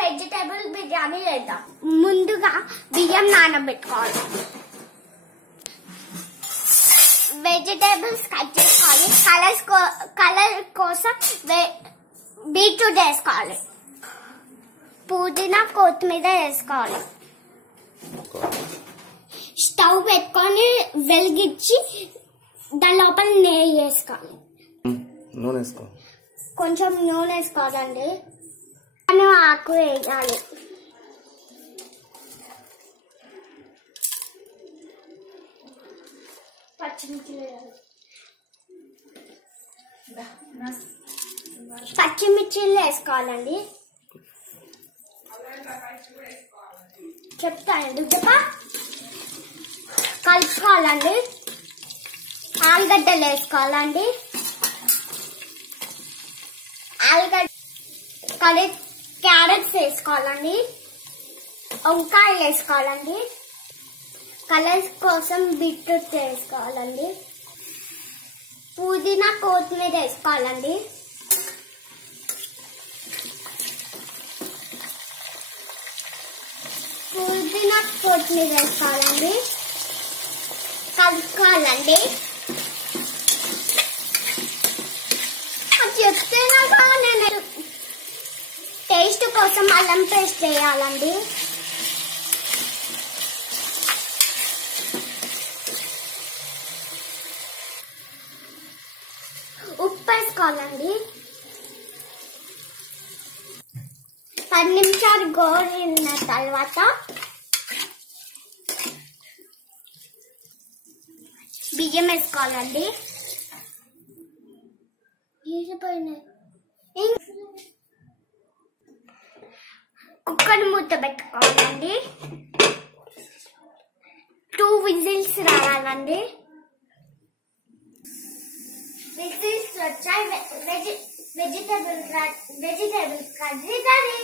Vegetable biryani చేద్దాం. ముందుగా బియ్యం నానబెట్టుకోవాలి, వెజిటేబుల్స్ కట్ చేసుకోవాలి, కలర్ కోసం బీట్రూట్ వేసుకోవాలి, పుదీనా కొత్తిమీర వేసుకోవాలి. స్టవ్ పెట్టుకొని వెలిగించి దాని లోపల నెయ్యి వేసుకోవాలి, కొంచెం నూనె వేసుకోవాలండి. ఆకు వేయాలి, పచ్చిమిర్చిలు వేసుకోవాలండి. చెప్తానండి, కలుపుకోవాలండి. ఆలుగడ్డలు వేసుకోవాలండి, క్యారెట్స్ వేసుకోవాలండి, వంకాయలు వేసుకోవాలండి, కలర్స్ కోసం బీట్రూట్ వేసుకోవాలండి, పుదీనా కొత్తిమీర వేసుకోవాలండి, పుదీనా కొత్తిమీర వేసుకోవాలండి, కలుపుకోవాలండి. చెప్తేనాక నేను టేస్ట్ కోసం అల్లం పేస్ట్ వేయాలండి, ఉప్పు వేసుకోవాలండి. 10 నిమిషాలు గోరిన తర్వాత బియ్యం వేసుకోవాలండి. కుక్కర్ మూత పెట్టుకోవాలండి, 2 విజిల్స్ రావాలండి. విజిల్స్ వచ్చాయి, వెజిటేబుల్ కర్రీ రెడీ.